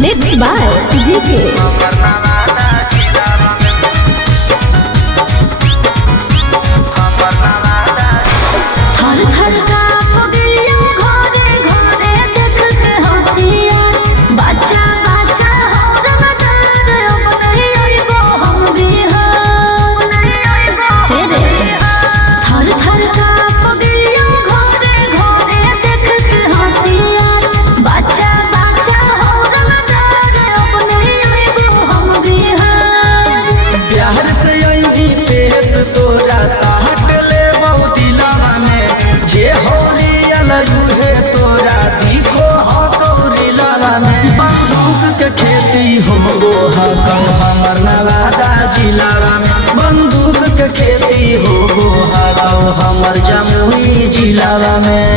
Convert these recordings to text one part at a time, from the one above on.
Mixed by GK. हमर नवादा जिलावा में बंदूक के खेती हो हमर जमुई जिलावा में।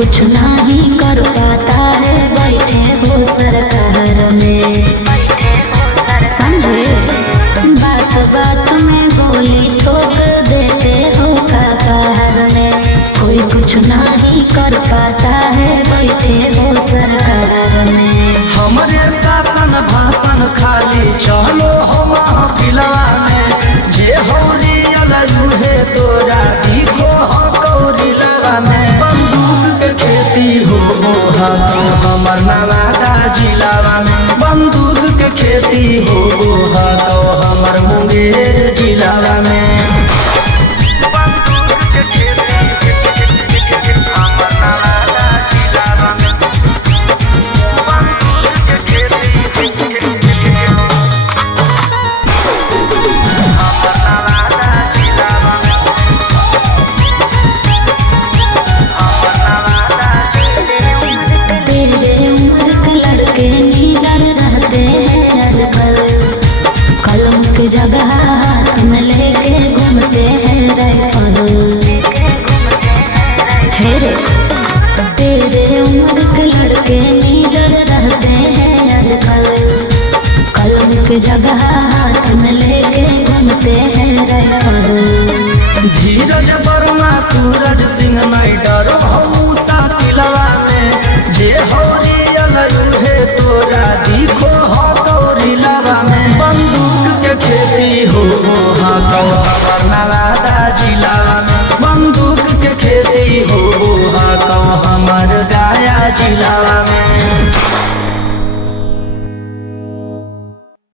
कुछ नहीं कर पाता है बैठे हो सरकार में, समझे? बात बात में गोली ठोक देते हो कपार में। कोई कुछ नहीं कर पाता है बैठे हो सरकार में। हमारे शासन भाषण खाली चलो हम महफिलवा में जे होरी अलूहे तोरा दिखो कौरी लवा में। बंदूक के खेती हो हमर नवादा जिलावा में बंदूक के खेती हो हमर मुंगेर जिलावा में। जगह हाथ में लेके घूमते हैं राइफल। हे रे तेरे उम्र के लड़के नीडर रहते हैं आजकल। कलम के जगह हाथ में लेके घूमते हैं राइफल। धीरज वर्मा सूरज सिंह नहीं डरो मूसा तिलवा में जे होरी अलूहे तोरा दिखो कौरी लवा में। बंदूक के खेती हो हमर नवादा जिलावा में बंदूक के खेती हो हमर गया जिलावा में।